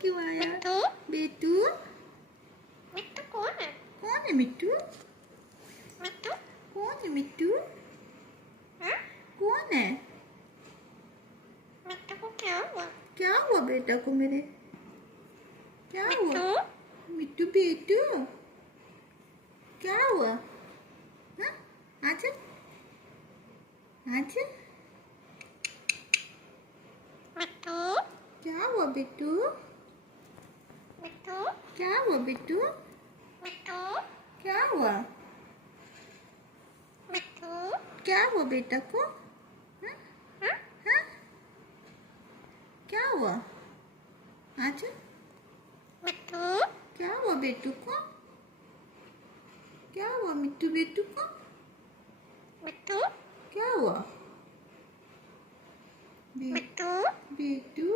क्यों आया? मिट्टू बेटू मिट्टू कौन है? कौन है मिट्टू? मिट्टू कौन है मिट्टू? हाँ? कौन है? मिट्टू को क्या हुआ? क्या हुआ बेटा को मेरे? क्या हुआ? मिट्टू मिट्टू बेटू क्या हुआ? हाँ? आजा आजा। मिट्टू क्या हुआ बेटू? मिट्टू क्या हुआ बेटू? मिट्टू क्या हुआ? मिट्टू क्या हुआ बेटा को? हाँ? हाँ? हाँ? क्या हुआ? आजा। मिट्टू क्या हुआ बेटू को? क्या हुआ मिट्टू बेटू को? मिट्टू क्या हुआ? मिट्टू बेटू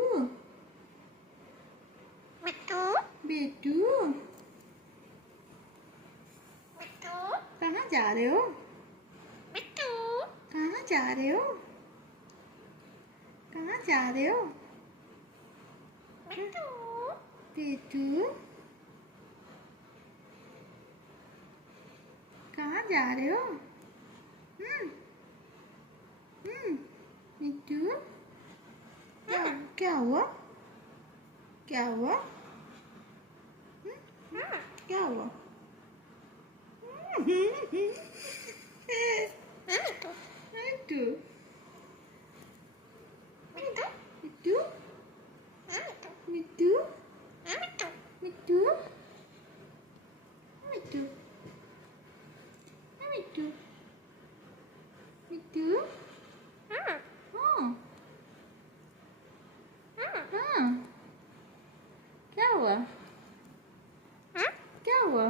मिट्टू बेटू मिट्टू कहाँ जा रहे हो? मिट्टू कहाँ जा रहे हो? कहाँ जा रहे हो? मिट्टू बेटू कहाँ जा रहे हो? मिट्टू क्या हुआ? क्या हुआ? क्या हुआ? मिट्टू मिट्टू मिट्टू मिट्टू मिट्टू मिट्टू मिट्टू मिट्टू मिट्टू मिट्टू मिट्टू हाँ हाँ हाँ हाँ क्या हुआ? हाँ क्या हुआ?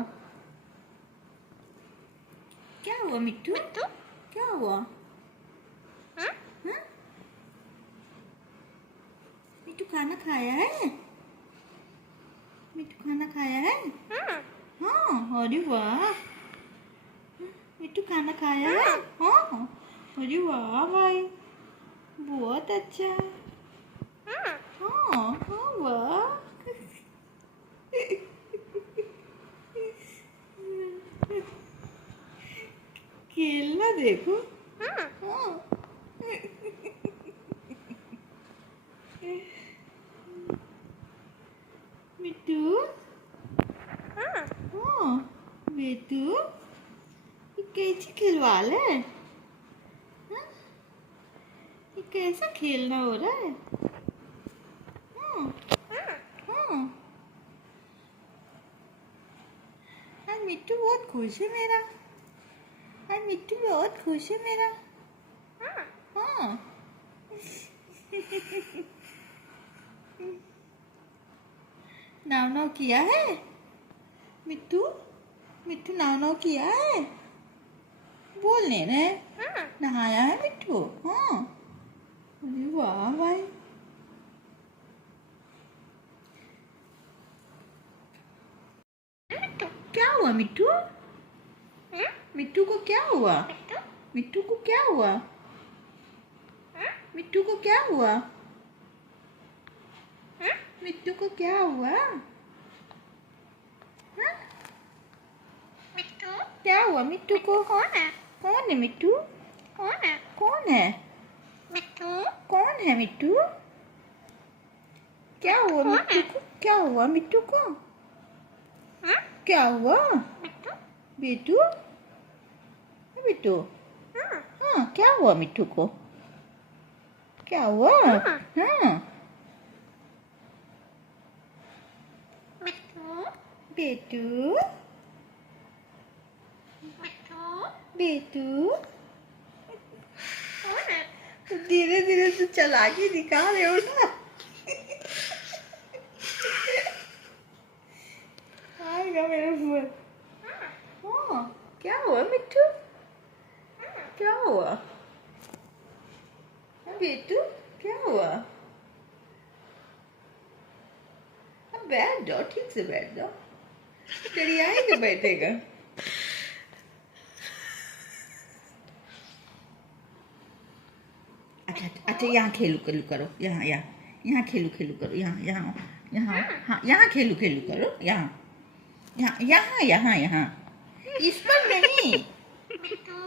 क्या हुआ मिट्टू? मिट्टू क्या हुआ? हाँ हाँ? मिट्टू खाना खाया है? मिट्टू खाना खाया है? हाँ हाँ अरे वाह। मिट्टू खाना खाया है? हाँ अरे वाह भाई बहुत अच्छा। हाँ हाँ हाँ वाह। खेलना देखो। हाँ हाँ मिट्टू हाँ हाँ बेटू ये कैसी खिलवाड़ है? हाँ? ये कैसा खेलना हो रहा है? हाँ हाँ आज मिट्टू बहुत खुश है मेरा। आज मिट्टू बहुत खुश है मेरा। हाँ नाव नाव किया है मिट्टू? मिट्टू नाव नाव किया है? बोलने ने नहाया है मिट्टू? हाँ अरे वाह भाई। मिट्टू क्या हुआ मिट्टू? मिट्टू को क्या हुआ? मिट्टू मिट्टू को क्या हुआ? मिट्टू को क्या हुआ? मिट्टू को क्या हुआ? हाँ? मिट्टू क्या हुआ मिट्टू को? कौन है? कौन है मिट्टू? कौन है? कौन है? मिट्टू कौन है मिट्टू? क्या हुआ मिट्टू को? क्या हुआ मिट्टू को? हाँ क्या हुआ? मिट्टू बेटू बेटू हाँ हाँ क्या हुआ मिट्टू को? क्या हुआ? हाँ मिट्टू बेटू मिट्टू बेटू कौन है? तो धीरे धीरे से चला के दिखा रहे हो ना। आएगा मेरे ऊपर। हाँ क्या हुआ मिट्टू? क्या हुआ? बेटू क्या हुआ? अब बैठ जाओ ठीक से बैठ जाओ। तेरी आएगा बैठेगा। अच्छा अच्छा यहाँ खेलू खेलू करो यहाँ यहाँ यहाँ खेलू खेलू करो यहाँ यहाँ यहाँ, हाँ यहाँ खेलू खेलू करो, यहाँ यहाँ यहाँ यहाँ यहाँ, इस पर नहीं। मिट्टू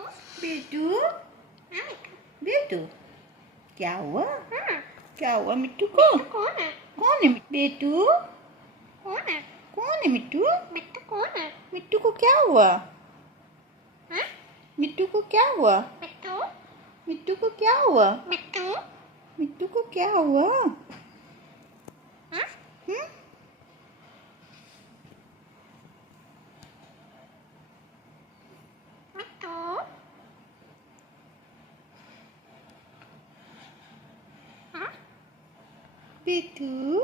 बेटू, हाँ बेटू, क्या हुआ? हाँ क्या हुआ मिट्टू को? कौन है कौन है बेटू? कौन है कौन है मिट्टू? मिट्टू कौन है मिट्टू को क्या हुआ? हाँ मिट्टू को क्या हुआ? मिट्टू मिट्टू को क्या हुआ? मिट्टू मिट्टू को क्या हुआ? हाँ हम्म? मिट्टू हाँ बेटू,